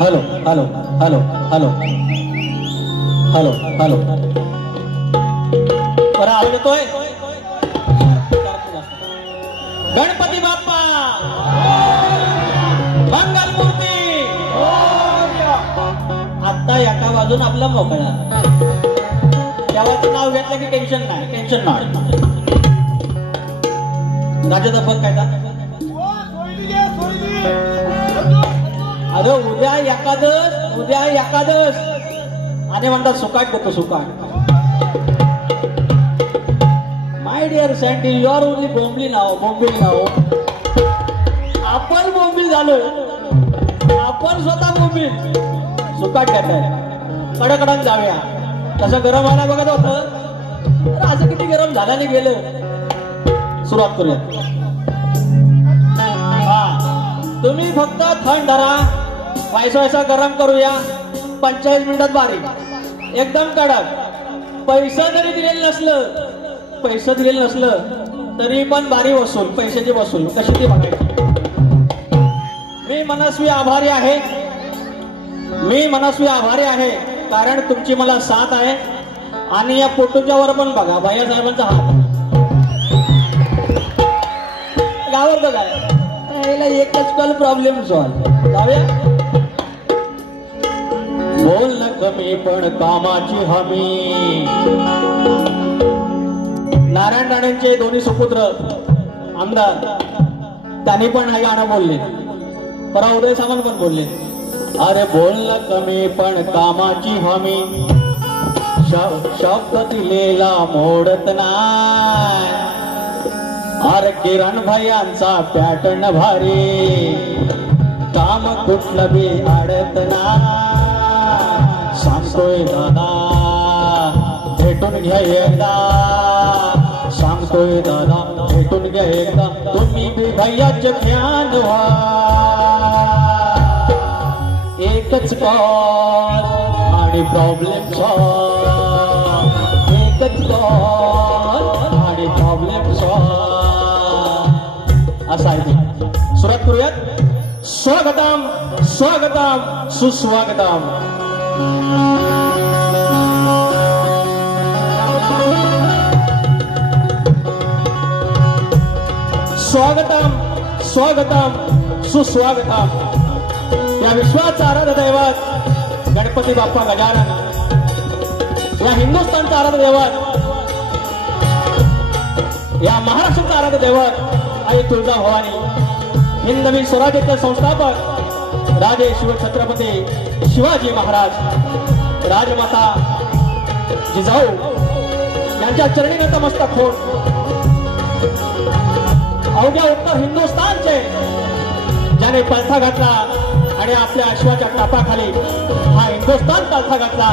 Hello hello hello hello hello hello बरं आवाज येतोय? गणपती बाप्पा मंगलमूर्ती. आता एका बाजून आपला मोकळा. देवाचं नाव घेतलं की टेन्शन नाही, टेन्शन नाही. राजा बघ काय अरे उद्या एकादश, उद्या एकादश आणि म्हणतात सुकाट देतो सुकाट. My dear Sandy you are only बोंबली नाव, बोंबली नाव. आपण बोंबील झालो, आपण स्वतः बोंबील. सुकाट घेत आहे कडकडन जाऊया. तसं गरम व्हायला बघत होत, असं किती गरम झालं नाही गेलं. सुरुवात करूया. हा तुम्ही फक्त थंड धरा, व्हायसा गरम करूया. 45 मिनिटात बारीक एकदम कडक. पैसा जरी दिलेलं नसलं, पैसे दिलेलं नसलं तरी पण बारी वसूल, पैशाची वसूल कशी ती बघायची. मी मनस्वी आभारी आहे, मी मनस्वी आभारी आहे कारण तुमची मला साथ आहे. आणि या फोटोच्या वर पण बघा भैया साहेबांचा हात गावात बघा. एकच कॉल प्रॉब्लेम सॉल्व. जाऊया. बोल न कमी पण कामाची हमी. नारायण राणेंचे दोन्ही सुपुत्र आमदार त्यांनी पण हे गाणं बोलले. परवा उदय सामंत पण बोलले. अरे बोल न कमी पण कामाची हमी. शब्द दिलेला मोडत नाही. अरे किरण भैयांचा पॅटर्न भारी. काम कुठलं बी अडत नाही. सांगतोय दादा भेटून घ्या एकदा. सांगतोय दादा भेटून घ्या एकदा. तुम्ही बी भैयाचे फॅन व्हा. एकच कॉल आणि प्रॉब्लेम सॉल्व. एकच कॉल आणि प्रॉब्लेम सॉल्व. असा आहे. सुरुवात करूयात. स्वागतम स्वागतम सुस्वागतम. स्वागतम स्वागतम सुस्वागतम. या विश्वाचा आराध्य दैवत गणपती बाप्पा गजानन, या हिंदुस्थानचा आराध्य दैवत, या महाराष्ट्राचा आराध्य दैवत आई तुळजा भवानी, हिंदवी स्वराज्याचे संस्थापक राजे शिवछत्रपती शिवाजी महाराज, राजमाता जिजाऊ यांच्या चरणी नतमस्तक होऊन अवघ्या उत्तर हिंदुस्थानचे ज्याने पलथा घातला आणि आपल्या अश्वाच्या टापाखाली हा हिंदुस्थान पलथा घातला,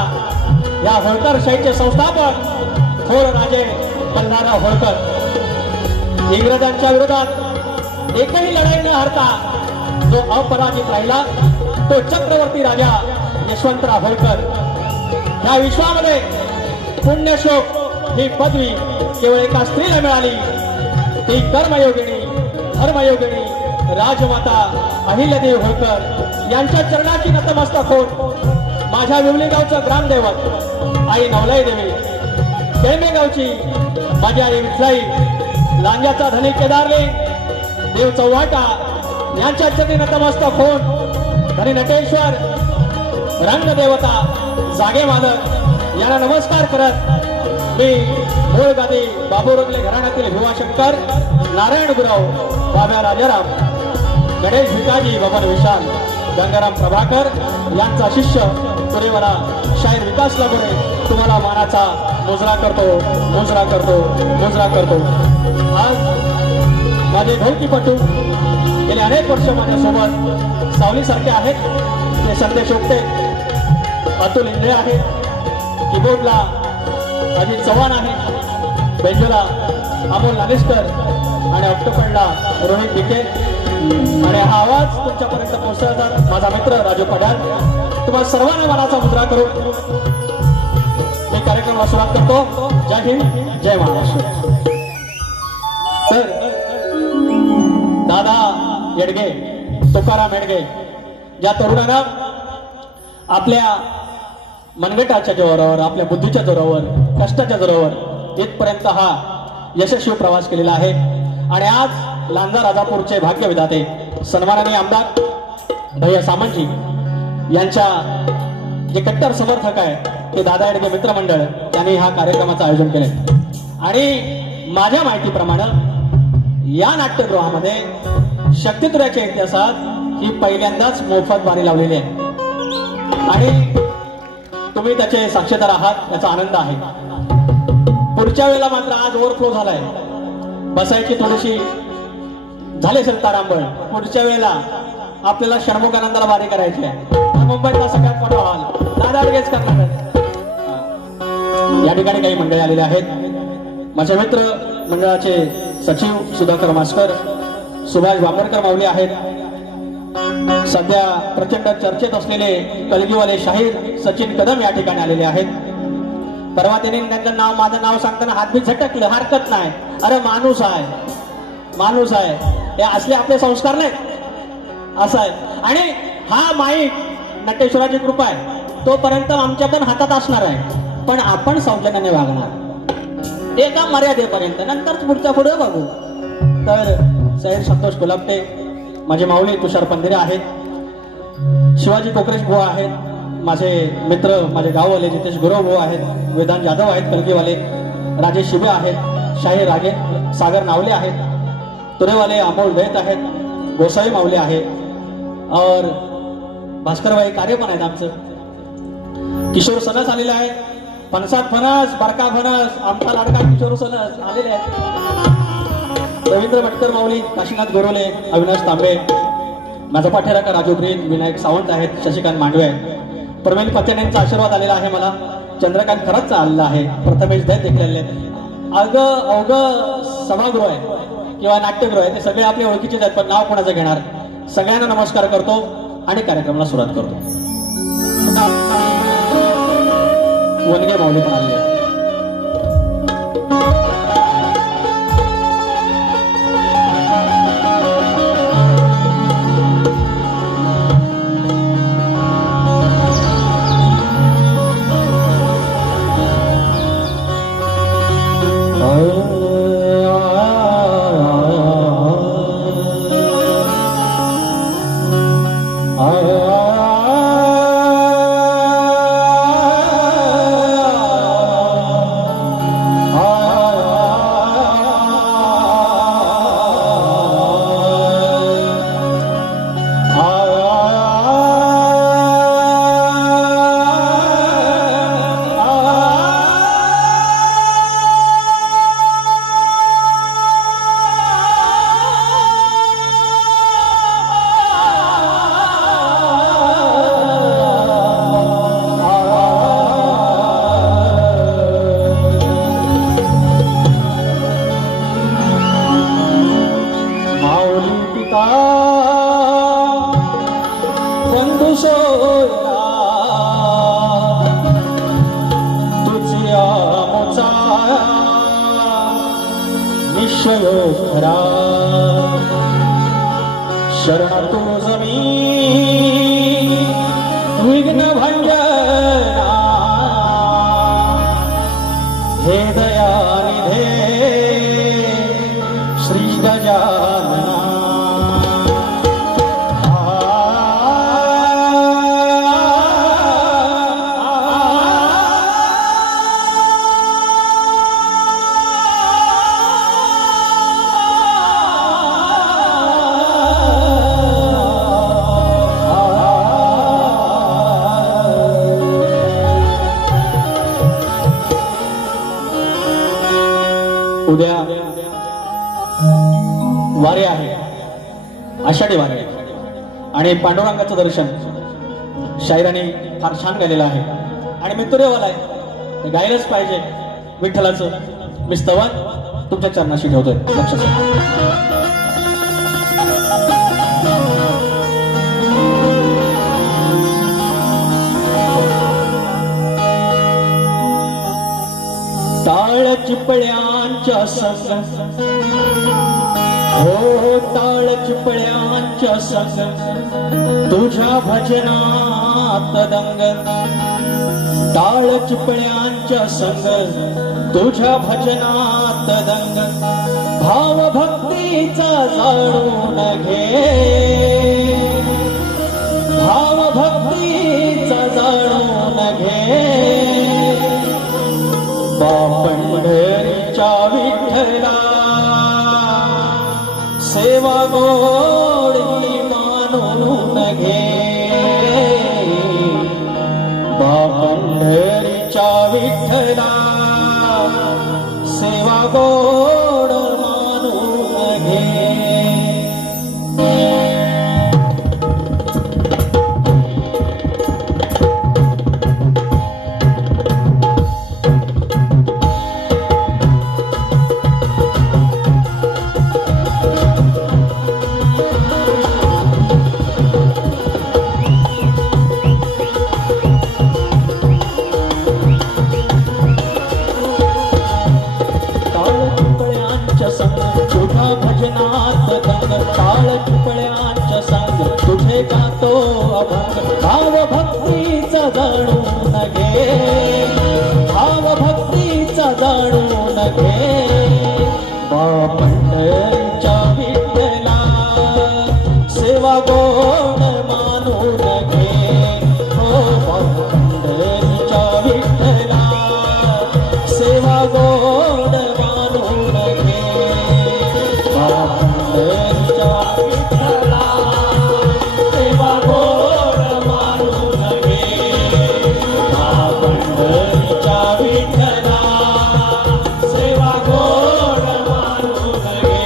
या होळकर शाहीचे संस्थापक थोर राजे मल्हारराव होळकर. इंग्रजांच्या विरोधात एकही लढाई न हरता जो अपराजित राहिला तो चक्रवर्ती राजा यशवंतराव होळकर. या विश्वामध्ये पुण्यश्लोक ही पदवी केवळ एका स्त्रीला मिळाली. ती कर्मयोगिनी धर्मयोगिनी राजमाता अहिल्यादेवी होळकर यांच्या चरणाची नतमस्तक होऊन माझ्या विवली गावचं ग्रामदैवत आई नवलाई देवी, केळमे गावची माझी आई विठलाई, लांजाचा धनी केदारले देव चव्हाटा यांच्या चरणी नतमस्तक होऊन धनी नटेश्वर रंगदेवता जागे मालक यांना नमस्कार करत मी मूळ गादी बाबू रोगले घराण्यातील भिवाशंकर, नारायण गुराव, बाब्या राजाराम, गणेश भिकाजी, बबन विशाल, गंगाराम प्रभाकर यांचा शिष्य तुरेवाला शाहीर विकास लागोरे तुम्हाला मानाचा मुजरा करतो, मुजरा करतो, मुजरा करतो. आज माझे ढोलकीपटू गेले अनेक वर्ष माझ्यासोबत सावलीसारखे आहेत. ते संदेश ओकते, अतुल इंद्रे आहे, कीबोर्डला अजित चव्हाण आहे, बेंजोला अमोल नागेशकर आणि ऑक्टोपडला रोहित विखे. आणि हा आवाज तुमच्यापर्यंत पोहोचवतात माझा मित्र राजू पड्याल. तुम्हाला सर्वांना मनाचा मुद्रा करून मी कार्यक्रमाला सुरुवात करतो. जय हिंद, जय महाराष्ट्र. तर दादा येडगे, तुकाराम येडगे ज्या तरुणांना आपल्या मनगटाच्या जोरावर, आपल्या बुद्धीच्या जोरावर, कष्टाच्या जोरावर इथपर्यंत हा यशस्वी प्रवास केलेला आहे. आणि आज लांजा राजापूरचे भाग्यविधाते सन्माननीय आमदार भैया सामंतजी यांच्या जे कट्टर समर्थक आहे ते दादा येडगे मित्रमंडळ त्यांनी ह्या कार्यक्रमाचं आयोजन केले. आणि माझ्या माहितीप्रमाणे या नाट्यगृहामध्ये शक्तितुऱ्याच्या इतिहासात ही पहिल्यांदाच मोफत बारी लावलेली आहे आणि तुम्ही त्याचे साक्षीदार आहात, याचा आनंद आहे. पुढच्या वेळेला मात्र आज ओव्हरफ्लो झालाय, बसायची थोडीशी झाली असेल तारांबळ. पुढच्या वेळेला आपल्याला षण्मुखानंदाला बारी करायची आहे. मुंबईतला सगळ्यात मोठा हॉल दादा येडगेच करणार आहेत. या ठिकाणी काही मंडळी आलेले आहेत. माझे मित्र मंडळाचे सचिव सुधाकर मास्कर, सुभाष बांबरकर माऊली आहेत. सध्या प्रचंड चर्चेत असलेले कलगीवाले शाहीर सचिन कदम या ठिकाणी आलेले आहेत. परवा त्यांनी त्यांचं नाव माझं नाव सांगताना हातबीत झटकलं, हरकत नाही. अरे माणूस आहे, माणूस आहे, हे असले आपले संस्कार नाहीत असं आहे. आणि हा माईक नटेश्वराची कृपा आहे, तोपर्यंत आमच्या पण हातात असणार आहे. पण आपण सौजन्याने वागणार एका मर्यादेपर्यंत, नंतर पुढच्या पुढे बघू. तर सैद संतोष कोलापटे, माझे माऊली तुषार पंधिरे आहेत, शिवाजी कोकरेश बुवा आहेत, माझे मित्र माझे गाववाले जितेश गुरव बुवा आहेत, वेदांत जाधव आहेत कलगीवाले, राजेश शिबे आहेत, शाहीर रागे सागर नावले आहेत, तुरेवाले अमोल दैत आहेत, गोसाई माऊले आहे और भास्करबाई कार्य पण आहेत. आमचं किशोर सनस आलेला आहे, फणसात फणस, बरका फणस, आमचा लाडका किशोर सनस आलेले आहेत. रवींद्र भटकर माऊली, काशीनाथ गोरोले, अविनाश तांबे, माझा पाठेराका राजू ग्रीन, विनायक सावंत आहेत, शशिकांत मांडवे आहेत, प्रवीण पत्यानेंचा आशीर्वाद आलेला आहे मला. चंद्रकांत खरंच आलेला आहे, प्रथमेश दैत देखील आलेले आहेत. अवघ सभागृह आहे किंवा नाट्यगृह आहे, ते सगळे आपले ओळखीचे आहेत, पण नाव कोणाचं घेणार. सगळ्यांना नमस्कार करतो आणि कार्यक्रमाला सुरुवात करतो. वनगे माऊली पण आले. शरण तुझ मी विघ्न भंजना, हे दयानिधे श्री गजानना. उद्या वारे आहे, आषाढी वारे आणि पांडुरंगाचं दर्शन शाहिराने फार छान गायलेलं आहे आणि मी तुरेवाला आहे, गायलाच पाहिजे. विठ्ठलाचं मी स्तवन तुमच्या चरणाशी ठेवतोय. टाळ चिपळ्यांच्या संग, हो टाळ चिपळ्यांच्या संग तुझ्या भजना भजनात दंग टाळ चिपळ्यांच्या संग तुझ्या भजनात दंग भाव भक्तीचा जाणून घे भाव भक्तीचा जाणून घे पंढरीच्या विठ्ठला सेवा गोडी मानून घे पंढरीच्या विठ्ठला सेवा गोड मानून घे भजनात दंग टाळ चिपळ्यांच्या संग तुझे गातो अभंग भाव भक्तीचा जाणून घे भाव भक्तीचा जाणून घे पंढरीच्या विठ्ठला सेवा गोड मानून घे हो पंढरीच्या विठ्ठला सेवा गोड मानून घे पंढरीच्या विठ्ठला सेवा गोड मानून घे पंढरीच्या विठ्ठला सेवा गोड मानून घे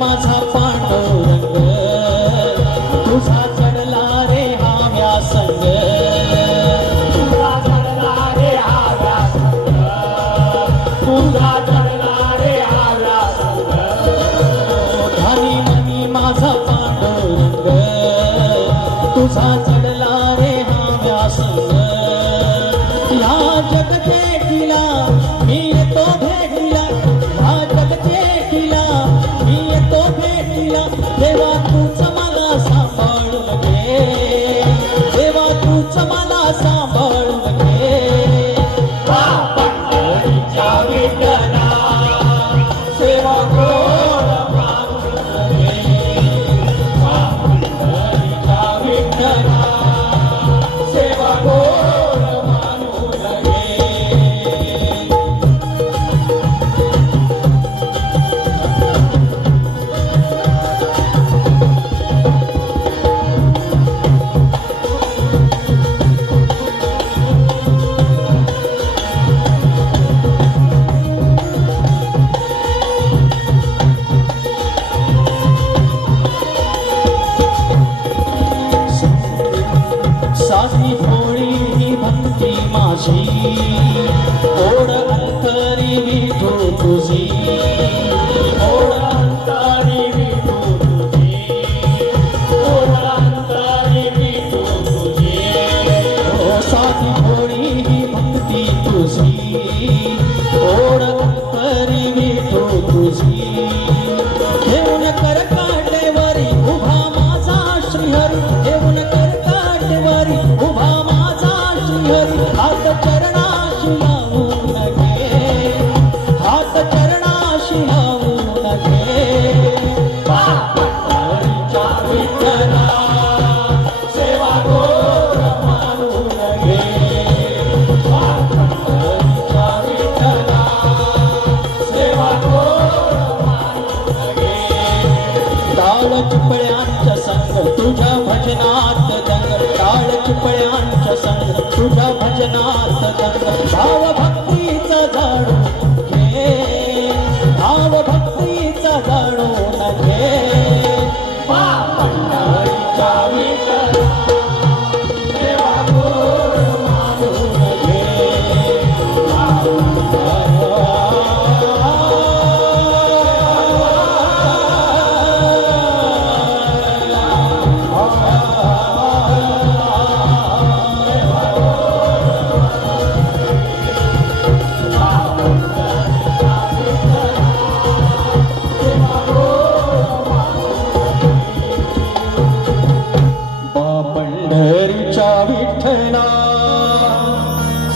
माझा पांडुरंग तुझा चढला रे हाव्या संग तुझा चढला रे हाव्या संग तुझा चढला रे हाव्या संग धनी मनी माझा पांडुरंग तुझा चढला रे हाव्या संग या जगजेठीला मी येतो भेटीला या जगजेठीला मी येतो भेटीला देवा तूच मला सांभाळून घे देवा तूच मला सांभाळून घे पंढरीच्या विठ्ठला सेवा गोड मानून घे पंढरीच्या विठ्ठला सेवा गोड मानून घे साधी भोळी ही भक्ती माझी ओढ अंतरी विठू तुझी ओढ अंतरी विठू तुझी ओढ अंतरी विठू तुझी साधी भोळी ही भक्ती तुझी ओढ अंतरी विठू तुझी घेऊन कर काटेवरी उभा माझा श्रीहरी घेऊन कर काटेवरी उभा माझा श्रीहरी हात चरणाशी लावून घे हात चरणाशी लावून घे पंढरीच्या विठ्ठला सेवा गोड मानून घे पंढरीच्या विठ्ठला सेवा गोड मानून घे टाळ चिपळ्यांच्या संग तुझ्या भजनात दंग टाळ चिपळ्यांच्या संग तुझ्या भजनात दंग भाव भक्तीचा जाणून घे भाव भक्तीचा जाणून घे पंढरीच्या विठ्ठला सेवा गोड मानून घे Oh पंढरीच्या विठ्ठला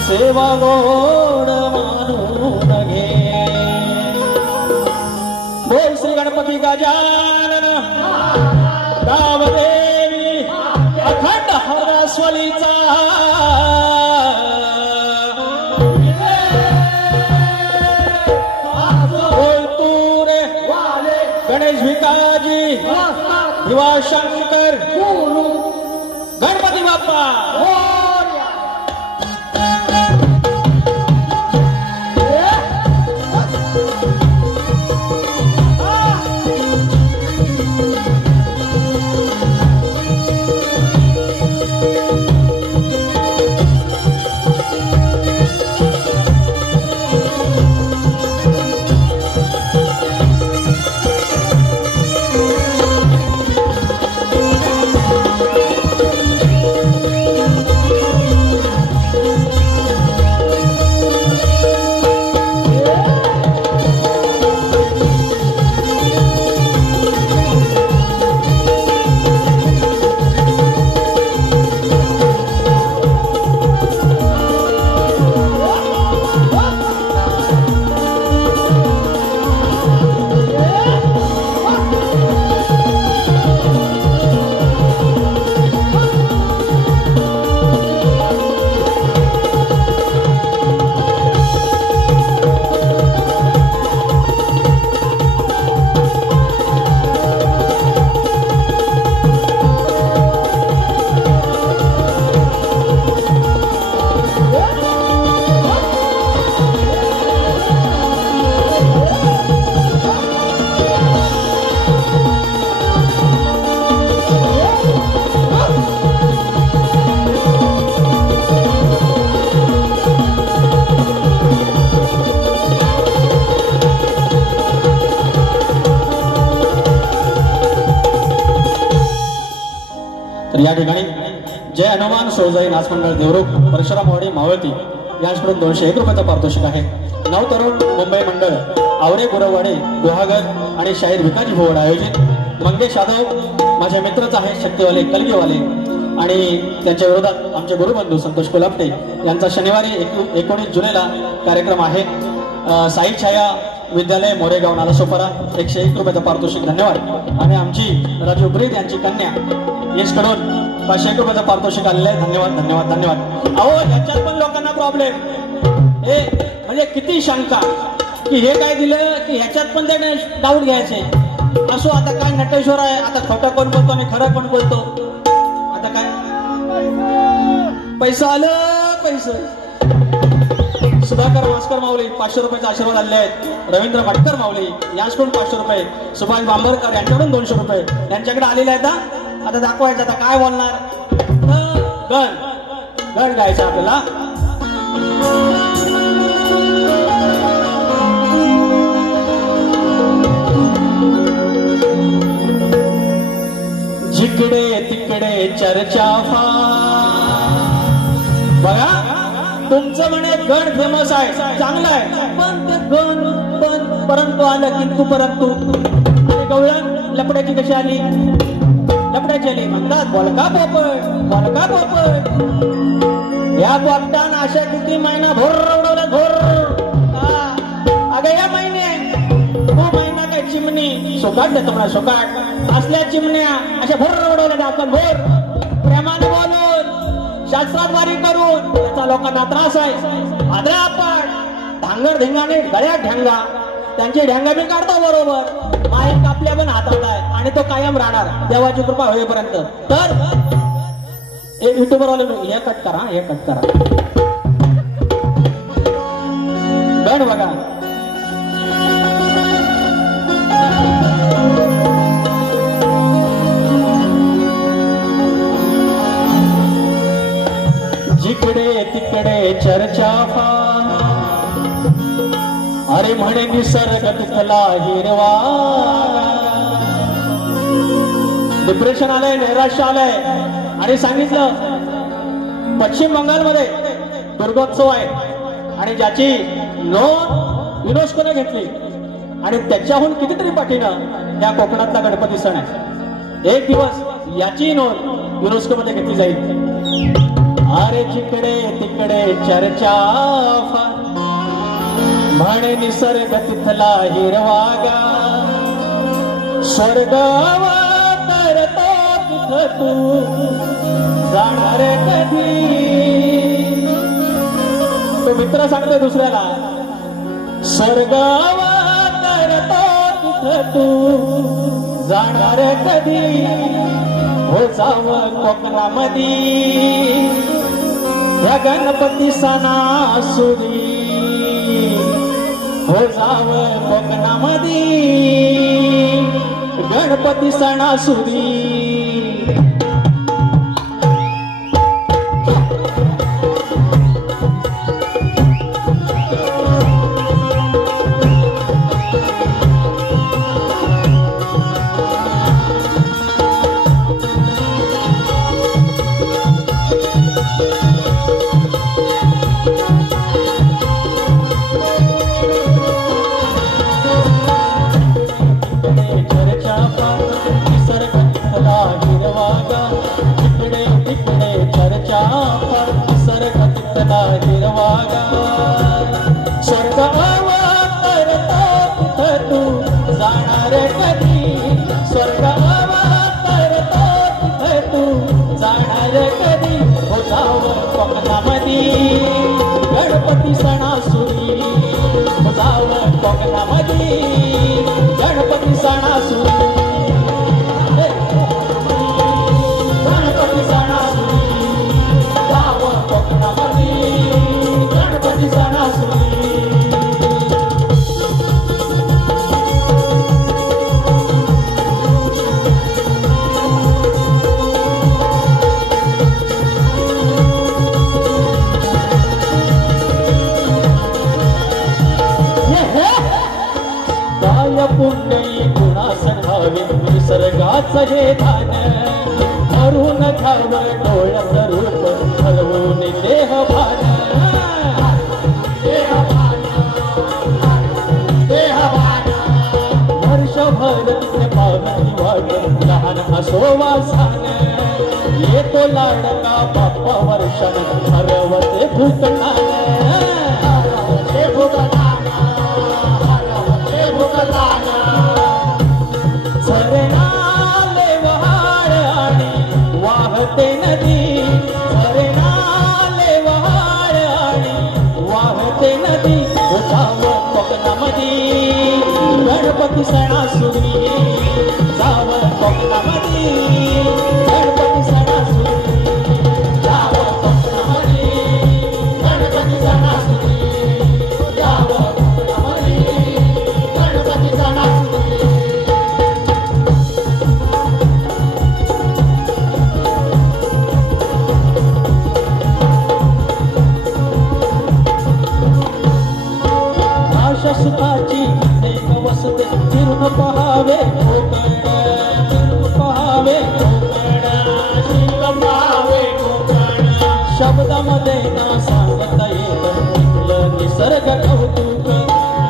सेवा गोड मानून घे. बोल श्री गणपती गजानन गावदेवी अखंड हरस्वलीचा गणेश भिकाजी दिवाशंकर गणपती बाप्पा. या ठिकाणी जय हनुमान सोजाई नाच मंडळ देवरुख परशुराम वाडी मावळती यांच्याकडून 201 रुपयाचा पारितोषिक आहे. नव तरुण मुंबई मंडळ आवरे गुरववाडे गुहागर आणि शाहीर भिकाजी भोवड आयोजित मंगेश यादव माझे मित्रच आहे शक्तीवाले कलगीवाले आणि त्यांच्या विरोधात आमचे गुरुबंधू संतोष कोल्हापटे यांचा शनिवारी 19 जुलैला कार्यक्रम आहे. साई छाया विद्यालय मोरेगाव नालासोपारा 101 रुपयाचा पारितोषिक धन्यवाद. आणि आमची राजू ब्रीद यांची कन्या कडून 501 रुपयाचा पारितोषिक आलेलं आहे. धन्यवाद धन्यवाद धन्यवाद. अहो याच्यात पण लोकांना प्रॉब्लेम हे म्हणजे किती शंका की हे काय दिलं की ह्याच्यात पण ते डाऊट घ्यायचे. असो आता काय नटेश्वर आहे, आता खोटं कोण बोलतो आणि खरं कोण बोलतो. आता काय पैसा आलं पैसे. सुधाकर भास्कर माऊली 500 रुपयाचा आशीर्वाद आले आहेत. रवींद्र भटकर माऊली यांच्याकडून 500 रुपये. सुभाष बांबरकर यांच्याकडून 200 रुपये यांच्याकडे आलेले आहेत. आता दाखवायचं आता काय बोलणार. गण गण गायचं आपल्याला. जिकडे तिकडे चर्चा बघा तुमचं म्हणे गण फेमस आहे चांगलं आहे पण ते गण पण परंतु आलं किंतु परंतु गवळण लपड्याची कशी आली लपड्याची आली म्हणतात बोलका पोपट या पोपटान अशा किती महिना भोर उडवला भोर. अगं या महिने तो महिना काय चिमणी सोकाट देतो म्हणा सोकाट असल्या चिमण्या अशा भोर उडवल्या आपण भोर प्रेमाने बोलून शास्त्रात वारी करून त्याचा लोकांना त्रास आहे. आदरा आपण धांगर धिंगाने गळ्यात ढ्यांगा त्यांची ढ्यांगा मी काढतो बरोबर. माईक आपल्या पण हातात आहे आणि तो कायम राहणार देवाची कृपा होईपर्यंत. तर युट्यूबर वाले हे कट करा हे कट करा. गण बघा जिकडे तिकडे चर्चा अरे म्हणे निसर्ग तिथला हिरवा. डिप्रेशन आलंय नैराश्य आलंय आणि सांगितलं पश्चिम बंगालमध्ये दुर्गोत्सव आहे आणि ज्याची नोंद युनेस्कोने घेतली आणि त्याच्याहून कितीतरी पाठीनं त्या कोकणातला गणपती सण आहे. एक दिवस याची नोंद युनेस्को मध्ये घेतली जाईल. अरे जिकडे तिकडे चर्चा फार, म्हणे निसर्ग तिथला हिरवागा, स्वर्ग अवतरतो तिथ तू जाणार कधी. तो मित्र सांगतो दुसऱ्याला, स्वर्ग अवतरतो तिथ तू जाणार कधी. हो जाव कोकणामधी या गणपती सणासुदी, हो जाव कोकणामधी गणपती सणासुदी. स्वर्ग अवतरतो तिथ तू जाणार कधी, स्वर्ग अवतरतो तिथ तू जाणार कधी. हो जाव कोकणामधी गणपती सणासुदी, हो जाव कोकणामधी गणपती सणासुदी. गणपती सणासुदी जाव कोकणामधी गणपती सणासुदी. काय पुण्यई गुणास घावे निसर्गाच हे दान, धरून घावर डोळ्यात रूप हलवून देहभान. वर्षभर पावती वाट लहान असो वासान, येतो लाडका बाप्पा वर्षान हरवते भूतकान. झरनाले वहाड आणि वाहते नदी, झरनाले वहाड आणि वाहते नदी. हो जाव कोकणामधी गणपती सणासुदी, जाव कोकणामधी गणपती सणासुदी, जाव कोकणामधी गणपती सणासुदी, जाव कोकणामधी गणपती सणासुदी. आशा सुखाची एक वसते फिरून पहावे कोकण, फिरून पहावे कोकण, फिरून पहावे कोकण. शब्दामध्ये ना सांगता येत इथलं निसर्ग कौतुक,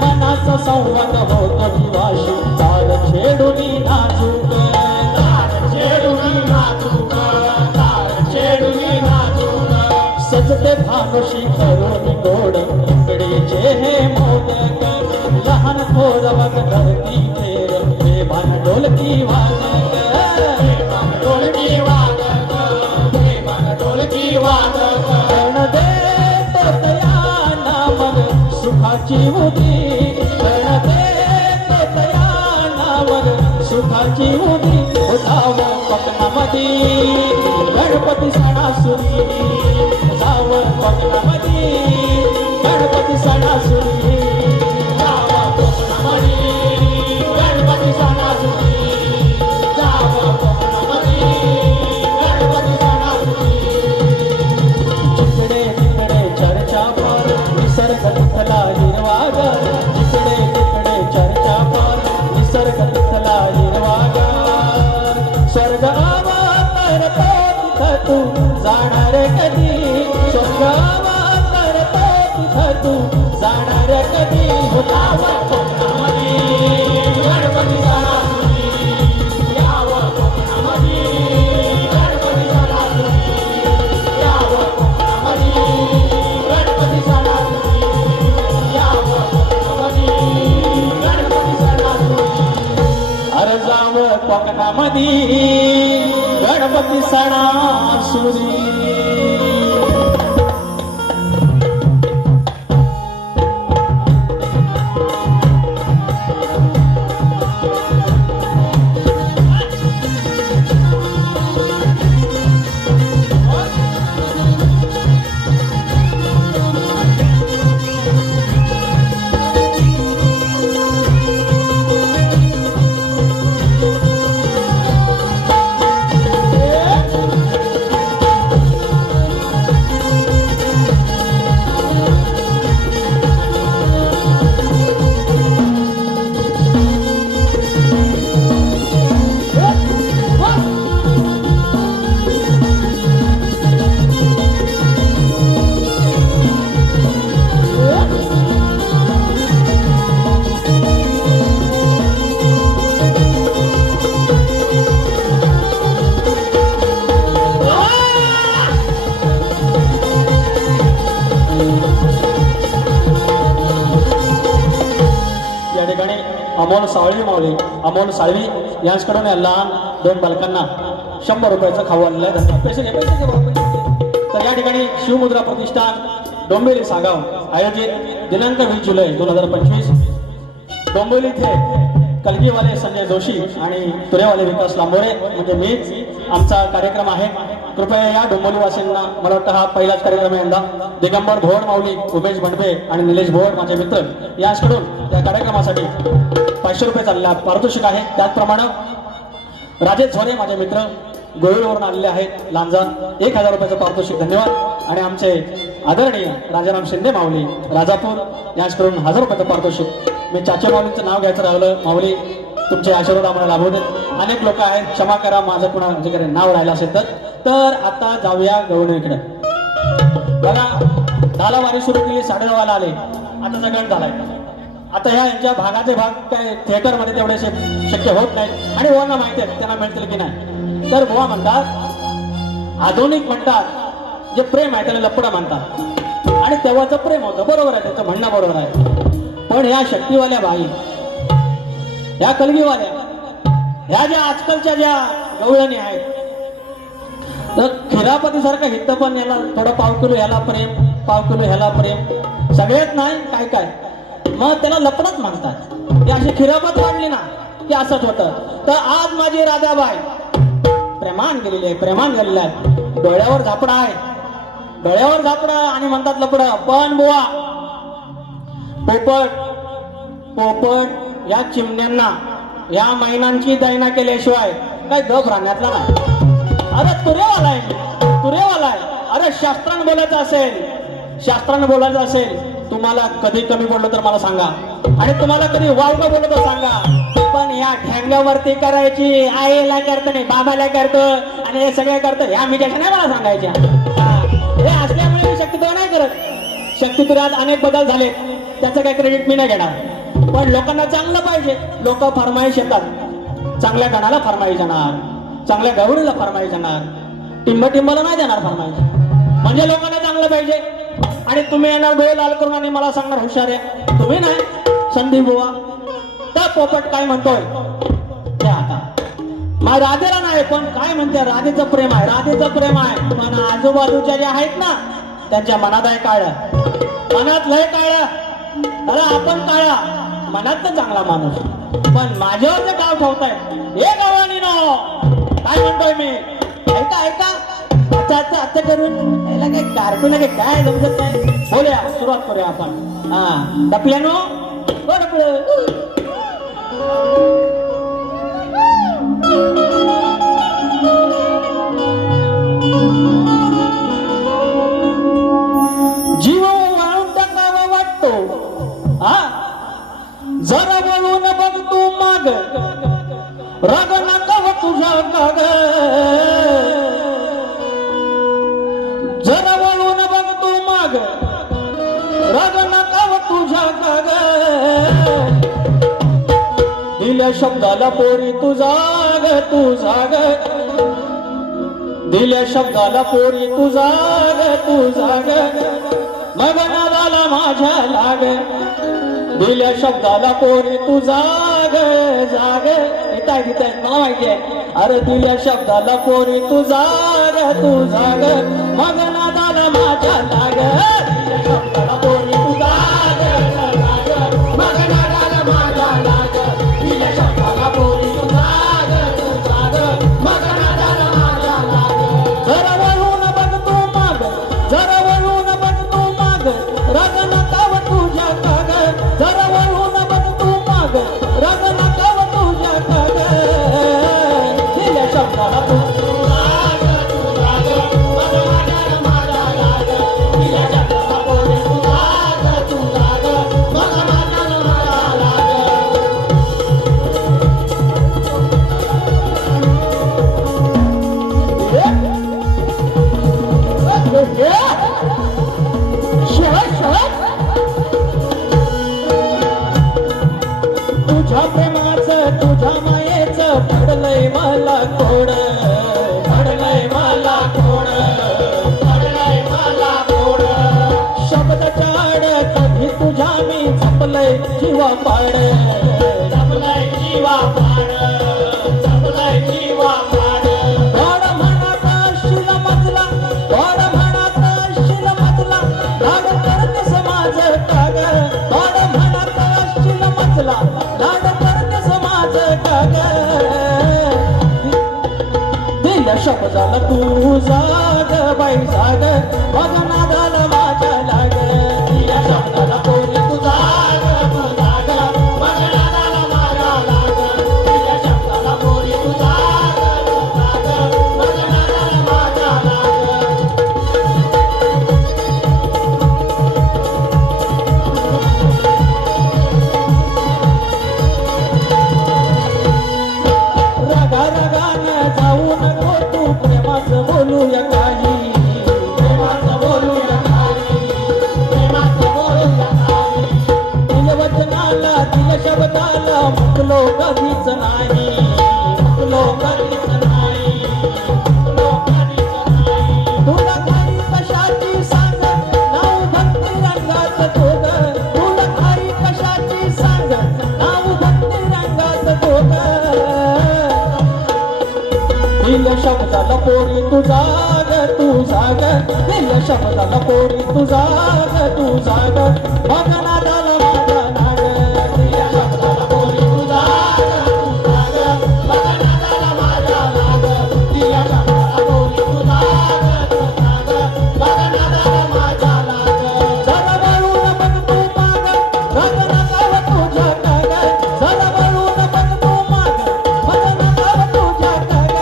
मनाचा संवाद होतो निवाशी तार छेडूनी नाजूक, तार छेडूनी नाजूक, तार छेडूनी नाजूक. सजते भानुशी करून गोड इकडेचे हे मोदक, लहान थोर वग धरती फेर बेभान ढोलकी वादक, बेभान ढोलकी वादक, बेभान ढोलकी वादक. कर्ण देतो तयाना मग सुखाची उदी, कर्ण देतो तयाना मग सुखाची उदी. हो जाव कोकणामधी गणपती सणासुदी, जाव कोकणामधी गणपती सणासुदी, जाव कोकणामधी गणपती सणासुदी, जाव कोकणामधी गणपती सणासुदी. जिकडे तिकडे चर्चा फार, निसर्ग तिथला हिरवागा, जिकडे तिकडे चर्चा फार, निसर्ग तिथला हिरवागा. स्वर्ग अवतरतो तिथ तू जाणार कधी, स्वर्ग अवतरतो तिथ तू जाणार कधी. हो जाव कोकणामधी गणपती सणासुदी, याव कोकणामधी गणपती सणासुदी. गणपती सणासुदी अमोल साळवी यांच्याकडून या लहान दोन बालकांना 100 रुपयाचं खाऊ आणलंय. पैसे घे तर या ठिकाणी शिवमुद्रा प्रतिष्ठान डोंबिवली सागाव आयोजित दिनांक 20 जुलै 2025 डोंबिवली इथे कलगीवाले संजय जोशी आणि तुरेवाले विकास लांबोरे म्हणजे मीच आमचा कार्यक्रम आहे. कृपया या डोंबिवलीवासींना मला वाटतं हा पहिलाच कार्यक्रम आहे यंदा. दिगंबर भोड माऊली, उमेश भंडपे आणि निलेश भोड माझे मित्र यांच्याकडून या कार्यक्रमासाठी 500 रुपये चालला पारितोषिक आहे. त्याचप्रमाणे राजेश झोरे माझे मित्र गोविलवरून आलेले आहेत लांजान 1000 रुपयाचं पारितोषिक धन्यवाद. आणि आमचे आदरणीय राजाराम शिंदे माऊली राजापूर यांच्याकडून 1000 रुपयाचं पारितोषिक. मी चाचे माऊलींचं नाव घ्यायचं राहिलं. माऊली तुमचे आशीर्वाद आम्हाला लाभू देत. अनेक लोक आहेत, क्षमा करा माझं कुणा म्हणजे नाव राहिलं असेल तर आता जाऊया गवळणीकडे. बघा 10ला वारी सुरू केली, 9:30 आले, आता सगळं झालाय. आता ह्या यांच्या भागाचे भाग काय थिएटरमध्ये तेवढेसे शक्य होत नाहीत आणि बुवांना माहिती आहे त्यांना मिळतील की नाही. तर बुवा म्हणतात आधुनिक म्हणतात जे प्रेम आहे त्याला लपडा म्हणतात आणि तेव्हाचं प्रेम होतं. बरोबर आहे, त्याचं म्हणणं बरोबर आहे. पण ह्या शक्तीवाल्या बाई, ह्या कलगीवाल्या, ह्या ज्या आजकालच्या ज्या गवळणी आहेत तर खिरापती सारखं हित पण याला थोडं पाव किलो ह्याला प्रेम, पाव किलो ह्याला प्रेम, सगळेच नाही काय काय मग त्याला लपडच म्हणतात. ती अशी खिरापत वाढली ना की असंच होतं. तर आज माझी राधाबाई प्रेमान गेलेली आहे, प्रेमान गेलेली आहे. डोळ्यावर झापडा आहे, डोळ्यावर झापडा आणि म्हणतात लपडं. पण बुवा पोपट पोपट या चिमण्यांना या मैनांची दैना केल्याशिवाय काय गप राहण्यातला नाही. अरे तुरेवाला आहे, तुरेवाला आहे. अरे शास्त्रानं बोलायचं असेल, शास्त्रानं बोलायचं असेल, तुम्हाला कधी कमी बोललो तर मला सांगा आणि तुम्हाला कधी वावगं बोललो तर सांगा. पण या ठेंग्यावरती करायची, आईला करतो नाही बाबाला करतो आणि हे सगळे करतो ह्या मिठाच्या नाही मला सांगायच्या. हे असल्यामुळे मी शक्तित्व नाही करत. शक्तित्वात अनेक बदल झाले, त्याचं काही क्रेडिट मी नाही घेणार. पण लोकांना चांगलं पाहिजे. लोक फरमाईश येतात, चांगल्या गाण्याला फरमाईश येणार, चांगल्या गवळीला फरमाईश येणार, टिंबटिंबाला नाही देणार फरमाईश. म्हणजे लोकांना चांगलं पाहिजे. आणि तुम्ही येणार डोळे लाल करून आणि मला सांगणार हुशार आहे तुम्ही नाही संदीप बुवा. तर पोपट काय म्हणतोय ते आता मग राधेला नाही, पण काय म्हणते राधेचं प्रेम आहे, राधेचं प्रेम आहे. पण आजूबाजूच्या ज्या आहेत ना त्यांच्या मनात आहे काळ, मनात लय काळ. अरे आपण काळा मनात चांगला माणूस, पण माझ्यावर गाव ठेवताय हे गवळणी नो. काय म्हणतोय मी, ऐका ऐका आता करून याला काय कार्टून आहे काय समजत नाही. बोलूया, सुरुवात करूया आपण. हा डपल्यानो जीव वाळून टाकावा वाटतो. हा जरा वळून बघ तू माग, राग नका तुझ्या काग. जरा वळून बघ तू माग, राग नका तुझ्या काग. दिल्या शब्दाला पोरी तू जाग, तू जाग. दिल्या शब्दाला पोरी तू जाग, तू जाग. मग नादाला माझ्या लाग. दिल्या शब्दाला पोरी तू जाग, जाग. येताय मला माहिती आहे अरे दिल्या शब्दाला पोरी तू जाग मग नादाला माझ्या लाग दिल्या शब्दाला पोरी तू जाग मग नादाला माझ्या लाग दिल्या शब्दाला पोरी तू जाग मग नादाला माझ्या लाग जरा वळून बघ तू माग जरा वळून बघ तू माग रगनकाव तुझ्या काग जरा वळून बघ तू माग रगनकाव तुझ्या काग दिल्या शब्दाला तू तुझ्या प्रेमाचं तुझ्या मायेचं पडलंय मला कोड पडलंय मला कोड पडलंय मला कोड शब्द चाड कधी तुझ्या मी जपलंय जीवा पाड जपलंय जीवा पाड जपलंय जीवा पाड गोड म्हणत शिल मजला गोड म्हणत शिल मजला लाड करतेस माझं काग गोड म्हणत शिल मजला लाड करतेस माझं काग दिल्या शब्दाला तू जाग बाई जाग मग नादाला माझ्या लाग दिल्या शब्दाला पोरी तू जाग मग नादाला माझ्या लाग दिल्या शब्दाला पोरी तू जाग मग नादाला माझ्या लाग रागा रागानं जाऊ नको तू प्रेमाचं बोलूया काही प्रेमाचं बोलूया काही प्रेमाचं बोलूया काही दिल वचनाला दिल शब्दाला मुकलो कधीच नाही मुकलो कधीच नाही मुकलो कधीच नाही तुला खाई कशाची सांग नाव भक्ती रंगात तोग तुला खाई कशाची सांग नाव भक्ती रंगात तोग दिल्या शब्दाला पोरी तू जाग दिल्या शब्दाला पोरी तू जाग मग नादाला माझा नाग दिल्या शब्दाला पोरी तू जाग मग नादाला माझा नाग दिल्या शब्दाला पोरी तू जाग मग नादाला माझा नाग जरा वळून बघ तू माग रगनकाव तुझ्या काग जरा वळून बघ तू माग रगनकाव तुझ्या काग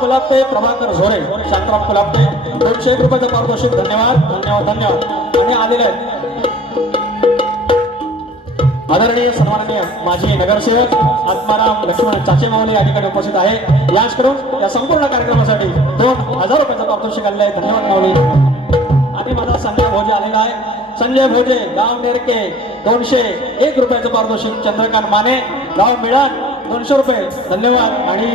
कुलाबटे प्रभाकर झोरे शांतराम कुलाबटे 200 रुपयाचं पारितोषिक धन्यवाद धन्यवाद धन्यवाद आणि आलेले आदरणीय सन्माननीय माजी नगरसेवक आत्माराम लक्ष्मण चाचे मावले या ठिकाणी उपस्थित आहे यांच्याकडून या संपूर्ण कार्यक्रमासाठी 2000 रुपयाचं पारितोषिक आलेलं आहे धन्यवाद मावली आणि माझा संजय भोजे आलेला आहे संजय भोजे गाव नेरके 201 रुपयाचं पारितोषिक चंद्रकांत माने गाव मिळान 200 रुपये धन्यवाद आणि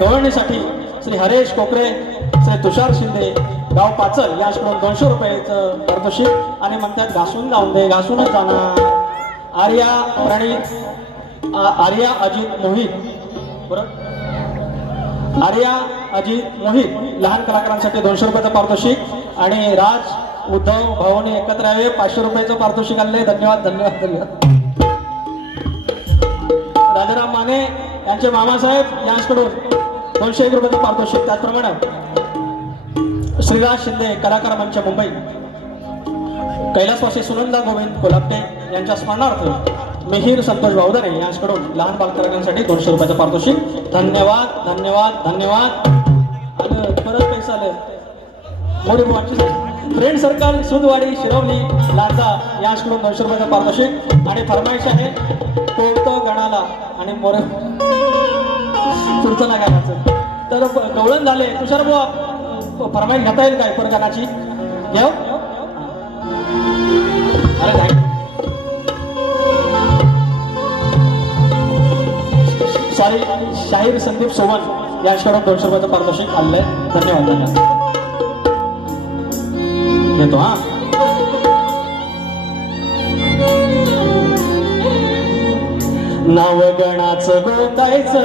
गवळणीसाठी श्री हरेश कोकरे श्री तुषार शिंदे गाव पाचल याच्याकडून 200 रुपयाचं पारितोषिक आणि म्हणतात घासून जाऊन दे घासूनच जाणार आर्या प्रणीत आर्या अजित मोहित बरोबर आर्या अजित मोहित लहान कलाकारांसाठी 200 रुपयाचं पारितोषिक आणि राज उद्धव भावने एकत्र यावे 500 रुपयाचं पारितोषिक आले धन्यवाद धन्यवाद धन्यवाद राजाराम माने यांचे मामासाहेब यांच्याकडून 201 रुपयाचं पारितोषिक त्याचप्रमाणे श्रीराज शिंदे कलाकार मंच मुंबई कैलासवासी सुनंदा गोविंद कोल्हापटे यांच्या स्मरणार्थ मिहीर संतोष बावदाने यांच्याकडून लहान बालकलाकारांसाठी 200 रुपयाचं पारितोषिक धन्यवाद धन्यवाद धन्यवाद आणि परत पैसा आले मोठी बुवांची फ्रेंड सर्कल सुदवाडी शिरवली लांजा याचकडून 200 रुपयाचा पारितोषिक आणि फरमाईश आहे कोवतो गणाला आणि मोरे पुढचं ना गाण्याचं तर गवळण झाले तुषार बुवा फरमाईश घेता येईल काय परगानाची घेऊ अरे नाही सॉरी शाहीर संदीप सोवन यांच्याकडून 200 रुपयाचं पारितोषिक आलेलं आहे धन्यवाद घेतो हा नावगणाचं गोतायचं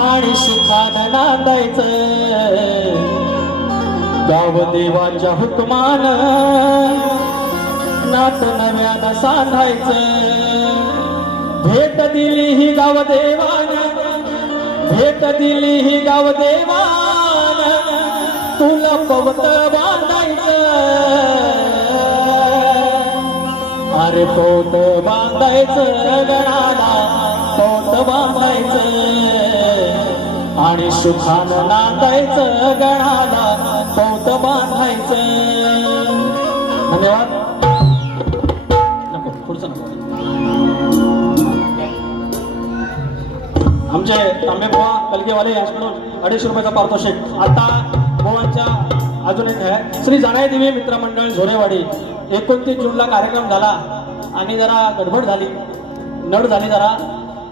आणि सुखानं नांदायचं गावदेवाच्या हुकमानं नात नव्यानं सांधायचं भेट दिली ही गावदेवानं भेट दिली ही गावदेवानं तुला पवत बांधायचं अरे पोत बांधायचं गणाला पोत बांधायचं आणि सुखानं नांदायचं गणाला पोत बांधायचं धन्यवाद नको पुढचं नको आमचे तांबे बुवा कलगेवाले यांच्याकडून 250 रुपयाचा पारितोषिक आता बुवांच्या अजून एक आहे श्री जानाई देवी मित्रमंडळ झोरेवाडी 29 जूनला कार्यक्रम झाला आणि जरा गडबड झाली नड झाली जरा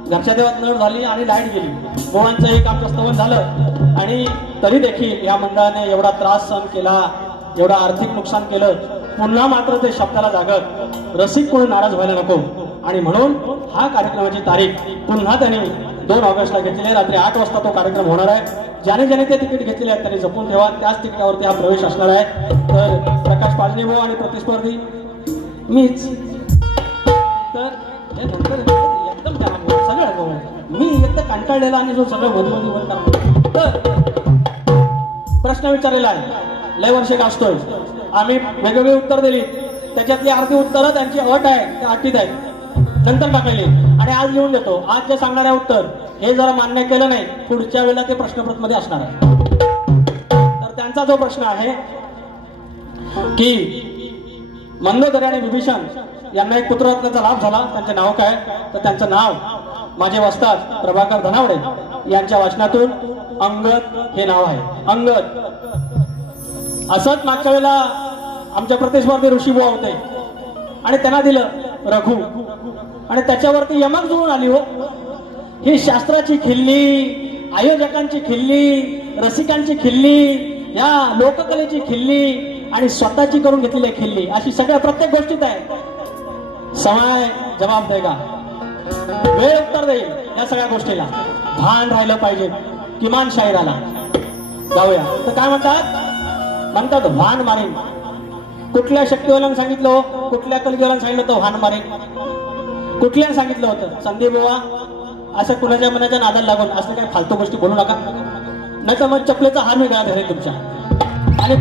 घरच्या देवात नड झाली आणि लाईट गेली बुवांचं एक आमचं स्तवन झालं आणि तरी देखील या मंडळाने एवढा त्रास सहन केला एवढा आर्थिक नुकसान केलं पुन्हा मात्र ते शब्दाला जागत रसिक कोणी नाराज व्हायला नको आणि म्हणून हा कार्यक्रमाची तारीख पुन्हा त्यांनी 2 ऑगस्टला घेतलेली आहे रात्री 8 वाजता तो कार्यक्रम होणार आहे ज्याने ज्याने ते तिकीट घेतलेले आहेत त्यांनी जपून ठेवा त्याच तिकिटावरती हा प्रवेश असणार आहे तर प्रकाश पाजने भाऊ आणि प्रतिस्पर्धी मीच तर हे नंतर एकदम सगळं मी एकदम कंटाळलेला आणि जो सगळं वधूवधी वर करतो तर प्रश्न विचारलेला आहे लय वर्षे गाजतोय आम्ही वेगवेगळी उत्तर दिली त्याच्यातली अर्धी उत्तरं त्यांची अट आहे त्या अटीत आहेत नंतर टाकलेली आणि आज लिहून देतो आज जे सांगणार आहे उत्तर हे जरा मान्य केलं नाही पुढच्या वेळेला ते प्रश्नपत्रामध्ये असणार आहे तर त्यांचा जो प्रश्न आहे की मंदोदरी आणि विभीषण यांना एक पुत्ररत्नाचा लाभ झाला त्यांचे नाव काय तर त्यांचं नाव माझे वस्ताद प्रभाकर धनावडे यांच्या वाचनातून अंगद हे नाव आहे अंगद असंच मागच्या वेळेला आमच्या प्रतिस्पर्धी ऋषीबुवा होते आणि त्यांना दिलं रघु आणि त्याच्यावरती यमक जुळून आली हो ही शास्त्राची खिल्ली आयोजकांची खिल्ली रसिकांची खिल्ली या लोककलेची खिल्ली आणि स्वतःची करून घेतलेली खिल्ली अशी सगळ्या प्रत्येक गोष्टीत आहे समय जबाब देगा वेळ उत्तर देईल या सगळ्या गोष्टीला भान राहिलं पाहिजे किमान शाहिराला जाऊया तर काय म्हणतात भान मारेन कुठल्या शक्तीवाल्यानं सांगितलं कुठल्या कलगीवाल्यानं सांगितलं तो भान मारेन कुठल्यानं सांगितलं होतं संदीप बुवा असं कुणाच्या मनाच्या नादाला लागून असं काही फालतू गोष्टी बोलू नका नाही तर मग चपलेचा हार मी गळ्यात घालेल तुमच्या आणि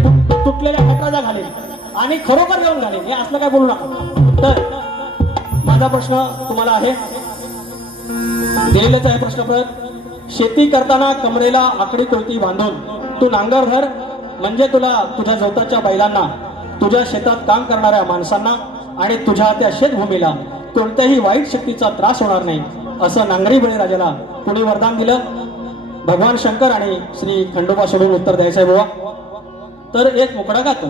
तुटलेल्या खटराचा घालेल आणि खरोखर घेऊन घालेल हे असलं काय बोलू नका तर माझा प्रश्न तुम्हाला आहे दिलेलाच आहे प्रश्नपत्र शेती करताना कमरेला आकडी कोळती बांधून तू नांगर धर म्हणजे तुला तुझ्या जवताच्या बैलांना तुझ्या शेतात काम करणाऱ्या माणसांना आणि तुझ्या त्या शेतभूमीला कोणत्याही वाईट शक्तीचा त्रास होणार नाही असं नांगरी बळीराजाला कुणी वरदान दिलं भगवान शंकर आणि श्री खंडोबा सोडून उत्तर द्यायचंय बुवा तर एक मुकडा गातो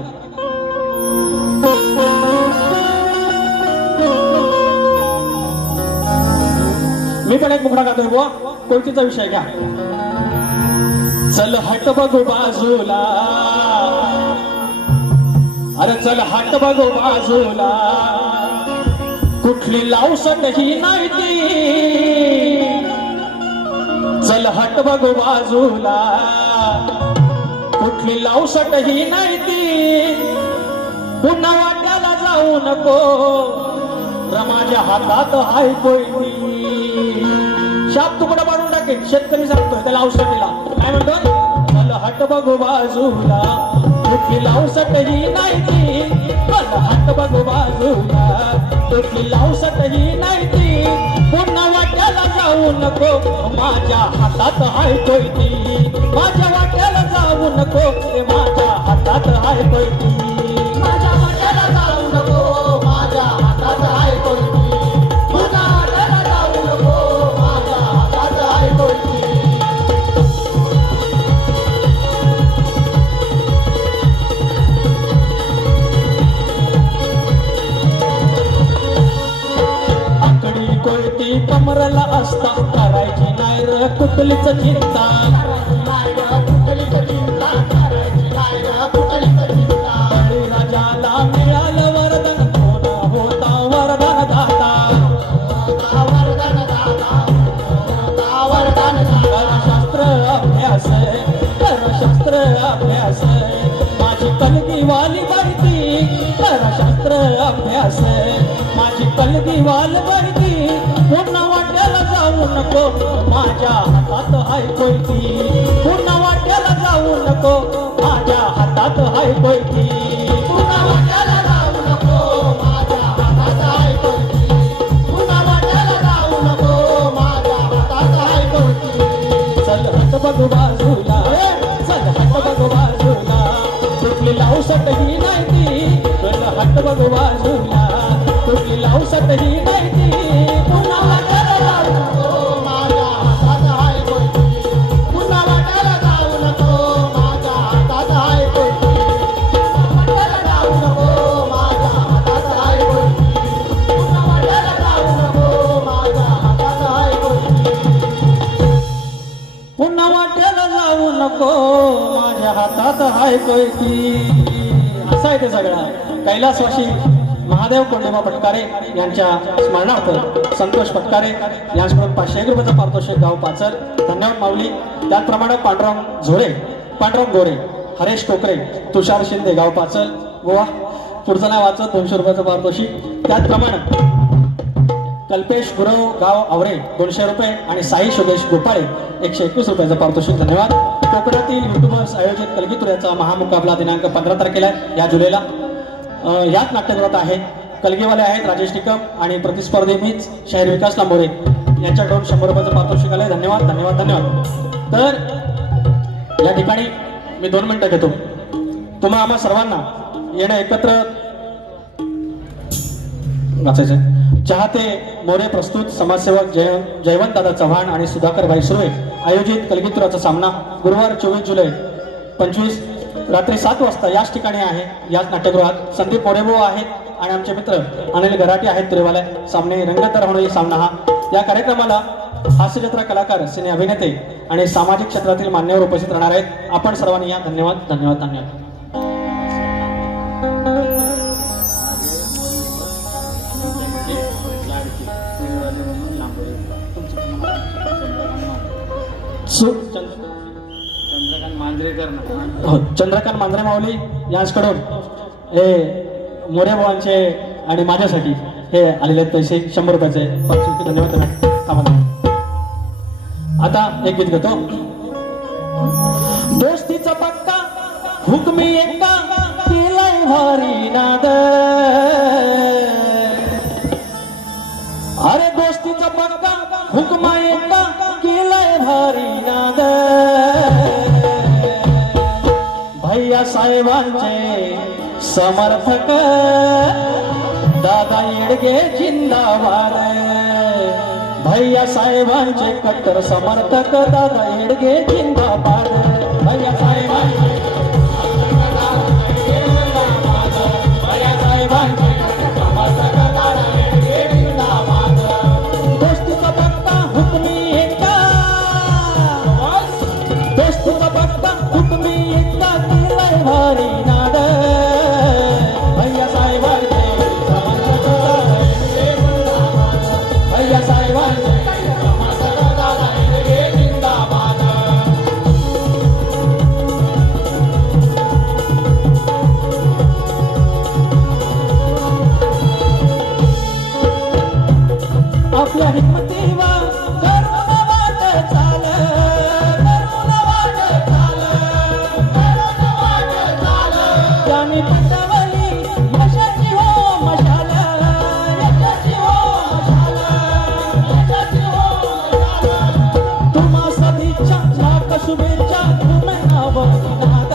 मी पण एक मुकडा गातोय बुवा कोणतीचा विषय घ्या चल हट बघू बाजूला अरे चल हट बघू बाजूला कुठली लावसट ही नाही ती चल हट बघू बाजूला कुठली लावसट ही नाही ती पुन्हा वाट्याला जाऊ नको रमाच्या हातात हाय कोयती शाप तुकडा पाडून टाकेल शेतकरी सांगतोय त्याला औषधीला काय म्हणतो चल हट बघू बाजूला कुठली लावसट ही नाही ती चल हट बघू बाजूला कुठली लावसट ही नाही ती पुन्हा वाट्याला जाऊ नको माझ्या हातात हाय कोयती माझ्या वाट्याला जाऊ नको माझ्या हातात असता करायची नाही र कुठलीच चिंता बळीराजाला मिळालं वरदान कोण होता वरदान दाता शास्त्र अभ्यास शास्त्र अभ्यास माझी कलगी वाली माहिती शास्त्र अभ्यास माझी कलगी वाल माहिती पुन्हा वाट्याला जाऊ नको माझ्या हातात हाय कोयती पुन्हा वाट्याला जाऊ नको माझ्या हातात हाय कोयती पुन्हा वाट्याला जाऊ नको माझ्या हातात हाय कोयती पुन्हा वाट्याला जाऊ नको माझ्या हातात हाय कोयती चल हात बघू बाजूला चल हात बघू बाजूला कुठली लावसट ही नाही ती चल हात बघू बाजूला कुठली लावसट ही नाही ती पुन्हा वाट्याला जाऊ नको माझ्या हातात हाय कोयती पुन्हा वाट्याला जाऊ नको माझ्या हातात हाय कोयती वाट्याला जाऊ नको माझ्या हातात हाय कोयती पुन्हा वाट्याला जाऊ नको माझ्या हातात हाय कोयती पुन्हा वाट्याला जाऊ नको माझ्या हातात हाय कोयती असा आहे ते सगळा कैलासवासी महादेव कोंडेबा पटकारे यांच्या स्मरणार्थ संतोष पटकारे यांच्याकडून 500 रुपयाचं पारितोषिक गाव पाचल धन्यवाद माऊली त्याचप्रमाणे पांडुरंग गोरे हरेश टोकरे तुषार शिंदे गाव पाचल गोवा पुढचं नाव वाचत 200 रुपयाचं पारितोषिक त्याचप्रमाणे कल्पेश गुरव गाव आवरे 200 रुपये आणि साई सुदेश गोपाळे 121 रुपयाचं पारितोषिक धन्यवाद कोकणातील युट्यूबर्स आयोजित कलगीतूर याचा महामुकाबला दिनांक 15 तारखेला या जुलैला याच नाट्यगृहात आहे कलगीवाले आहेत राजेश निकम आणि प्रतिस्पर्धी मीच शहर विकास लांबोरे यांच्याकडून 100 रुपयाचं पारितोषिक आलंय धन्यवाद धन्यवाद धन्यवाद तर या ठिकाणी मी 2 मिनिटं घेतो तुम्हा आम्हा सर्वांना येणं एकत्र वाचायचं चाहते मोरे प्रस्तुत समाजसेवक जयवंत दादा चव्हाण आणि सुधाकर भाई सुर्वे आयोजित कलगीतुराचा सामना गुरुवार 24 जुलै 25 रात्री 7 वाजता याच ठिकाणी आहे याच नाट्यगृहात संदीप मोरेभाऊ आहेत आणि आमचे मित्र अनिल गराटे आहेत तुरेवाले सामने रंगतदार होणारी सामना हा या कार्यक्रमाला हास्यचित्र कलाकार सिने अभिनेते आणि सामाजिक क्षेत्रातील मान्यवर उपस्थित राहणार आहेत आपण सर्वांनी या धन्यवाद धन्यवाद धन्यवाद चंद्रकांत मांजरे माऊली यांच्याकडून हे मोरे भावांचे आणि माझ्यासाठी हे आलेले पैसे 100 रुपयाचे धन्यवाद आता एक गीत घेतो दोस्तीचा पक्का हुकमी एका केलाय भारी नाद अरे दोस्तीचा पक्का हुकमा एका केलाय भारी नाद भैया साहेबांचे समर्थक दादा येडगे जिंदाबाद भैया साहेबांचे कट्टर समर्थक दादा येडगे जिंदाबाद भैया साहेबांचे भैया साहेबांचे समर्थक दादा येडगे जिंदाबाद दोस्तीचा पक्का हुकमी एका दोस्तीचा पक्का हुकमी एका केलाय भारी नाद भैया साहेबांचे समर्थक भैया साहेबांचे समर्थक दादा येडगे जिंदाबाद आपल्या हिम्मतीवर करून वाट चाल त्यांनी पटवली यशाची हो मशाल यशाची हो मशाल यशाची हो मशाल तुम्हा सदिच्छा लाख शुभेच्छा तुम्ही नाव निनाद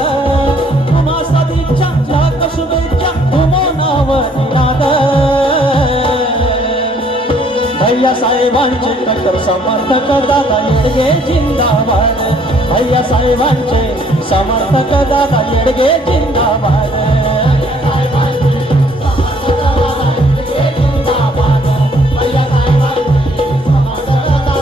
तुम्हा सदिच्छा लाख शुभेच्छा तुम्ही नाव निनाद भैया साहेबांचे कट्टर समर्थक दादा येडगे जिंदाबाद भैया साहेबांचे समर्थक दादा येडगे जिंदाबाद भैया साहेबांचे समर्थक दादा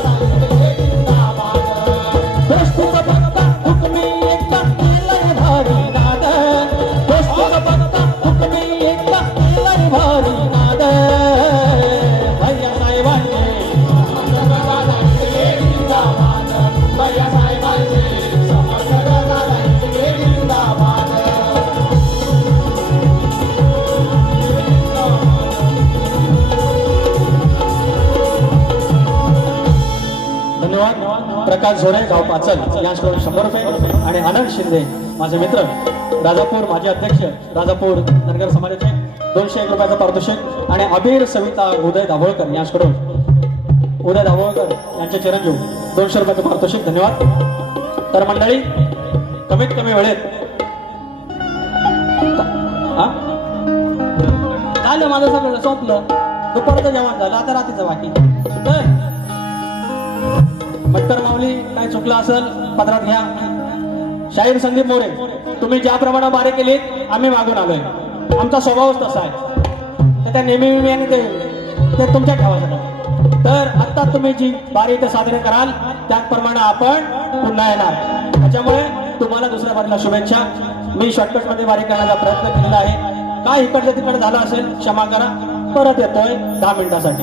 प्रकाश झोरे गाव पाचल यांच्याकडून 100 रुपये आणि आनंद शिंदे माझे मित्र राजापूर माजी अध्यक्ष राजापूर धनगर समाजाचे 201 रुपयाचं पारितोषिक आणि अबीर सविता उदय दाभोळकर यांच्याकडून उदय दाभोळकर यांचे चिरंजीव 200 रुपयाचं पारितोषिक. धन्यवाद. तर मंडळी कमीत कमी वेळेत झालं माझं सगळं संपलं. दुपारचं जेवण झालं आता रात्रीचं बाकी. तर मट्टर माऊली काय चुकलं असेल पदरात घ्या. शाहीर संदीप मोरे तुम्ही ज्याप्रमाणे बारे केली आम्ही मागून आलोय. आमचा स्वभावच तसा आहे. तर त्या नेहमी आणि ते तुमच्या ठेवायचं. तर आता तुम्ही जी बारी इथे सादर कराल त्याचप्रमाणे आपण पुन्हा येणार. त्याच्यामुळे तुम्हाला दुसऱ्या बारीला शुभेच्छा. मी शॉर्टकट मध्ये बारी करण्याचा प्रयत्न केलेला आहे. काय इकडचं तिकडे झालं असेल क्षमा करा. परत येतोय 10 मिनिटासाठी.